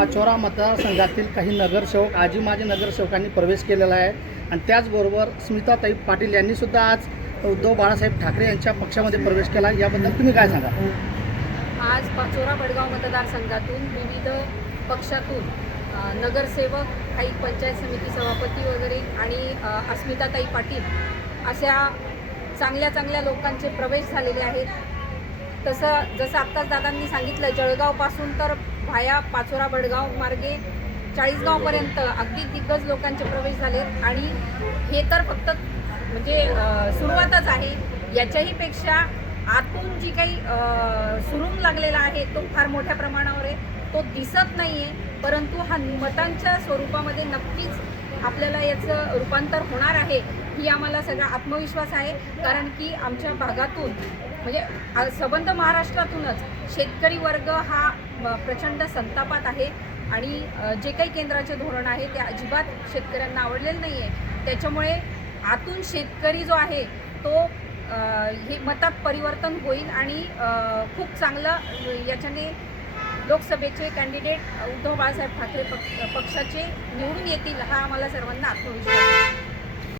पाचोरा मतदारसंघातील काही नगरसेवक आजी माजी नगरसेवकांनी प्रवेश केलेला आहे आणि त्याचबरोबर स्मिताताई पाटील यांनी सुद्धा आज उद्धव बाळासाहेब ठाकरे यांच्या पक्षामध्ये प्रवेश केला। याबद्दल तुम्ही काय सांगा? आज पाचोरा बडगाव मतदारसंघातून विविध पक्षातून नगरसेवक, काही पंचायत समिती सभापती वगैरे आणि अस्मिताताई पाटील अशा चांगल्या लोकांचे प्रवेश झालेले आहेत। जसं आत्ताच दादांनी सांगितलं, जळगावपासून तर भाया पाचोरा बडगाव मार्गे चाळीसगावपर्यंत अगदी दिग्गज लोकांचे प्रवेश झालेत आणि हे तर फक्त म्हणजे सुरुवातच आहे। याच्याही पेक्षा आतून जी काही सुरूंग लागलेला आहे तो फार मोठ्या प्रमाणावर आहे, तो दिसत नाही आहे, परंतु हा मतांच्या स्वरूपामध्ये नक्कीच आपल्याला याचं रूपांतर होणार आहे ही आम्हाला सगळा आत्मविश्वास आहे। कारण की आमच्या भागातून म्हणजे संबंध महाराष्ट्रातूनच शेतकरी वर्ग हा प्रचंड संतापात आहे आणि जे काही केंद्राचे धोरण आहे ते अजिबात शेतकऱ्यांना आवडलेलं नाही आहे। त्याच्यामुळे आतून शेतकरी जो आहे तो हे मतात परिवर्तन होईल आणि खूप चांगलं याच्याने लोकसभेचे कॅन्डिडेट उद्धव बाळासाहेब ठाकरे पक्षाचे निवडून येतील हा आम्हाला सर्वांना आत्मविश्वास आहे।